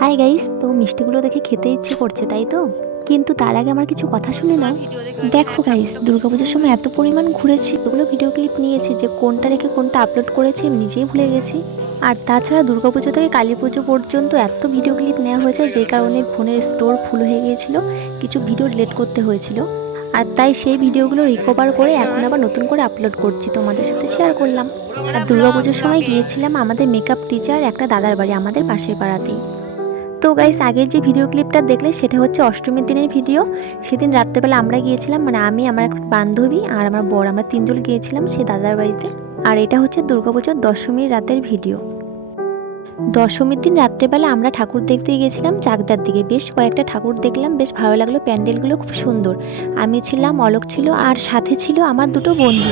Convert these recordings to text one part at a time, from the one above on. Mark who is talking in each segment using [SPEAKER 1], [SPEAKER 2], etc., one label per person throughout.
[SPEAKER 1] Hi guys তো মিষ্টিগুলো দেখে খেতে ইচ্ছে করছে, তাই তো? কিন্তু তার আগে আমার কিছু কথা শুনে নাও। দেখো গাইস দুর্গাপুজোর সময় এত পরিমাণ ঘুরেছি ওগুলো ভিডিও ক্লিপ নিয়েছি যে কোনটা রেখে কোনটা আপলোড করেছি আমি নিজেই ভুলে গেছি। আর তাছাড়া দুর্গাপুজো থেকে কালী পুজো পর্যন্ত এত ভিডিও ক্লিপ নেওয়া হয়েছে যে কারণে ফোনের স্টোর ফুল হয়ে গিয়েছিল, কিছু ভিডিও ডিলিট করতে হয়েছিল। আর তাই সেই ভিডিওগুলো রিকভার করে এখন আবার নতুন করে আপলোড করছি, তোমাদের সাথে শেয়ার করলাম। আর দুর্গাপুজোর সময় গিয়েছিলাম আমাদের মেকআপ টিচার একটা দাদার বাড়ি আমাদের পাশের পাড়াতেই। তো গাইস আগের যে ভিডিও ক্লিপটা দেখলে সেটা হচ্ছে অষ্টমীর দিনের ভিডিও সেদিন রাত্রেবেলা আমরা গিয়েছিলাম মানে আমি, আমার এক বান্ধবী আর আমার বর, আমরা তিনজন গিয়েছিলাম সেই দাদার বাড়িতে। আর এটা হচ্ছে দুর্গাপুজোর দশমীর রাতের ভিডিও দশমীর দিন রাত্রেবেলা আমরা ঠাকুর দেখতে গিয়েছিলাম চাকদার দিকে বেশ কয়েকটা ঠাকুর দেখলাম বেশ ভালো লাগল প্যান্ডেলগুলো খুব সুন্দর আমি ছিলাম অলোক ছিল আর সাথে ছিল আমার দুটো বন্ধু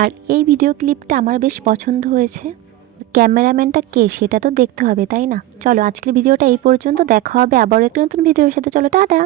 [SPEAKER 1] আর এই ভিডিও ক্লিপটা আমার বেশ পছন্দ হয়েছে। ক্যামেরাম্যানটা কে সেটা তো দেখতে হবে তাই না? চলো আজকের ভিডিওটা এই পর্যন্ত। দেখা হবে আবারও একটা নতুন ভিডিওর সাথে। চলো টাটা।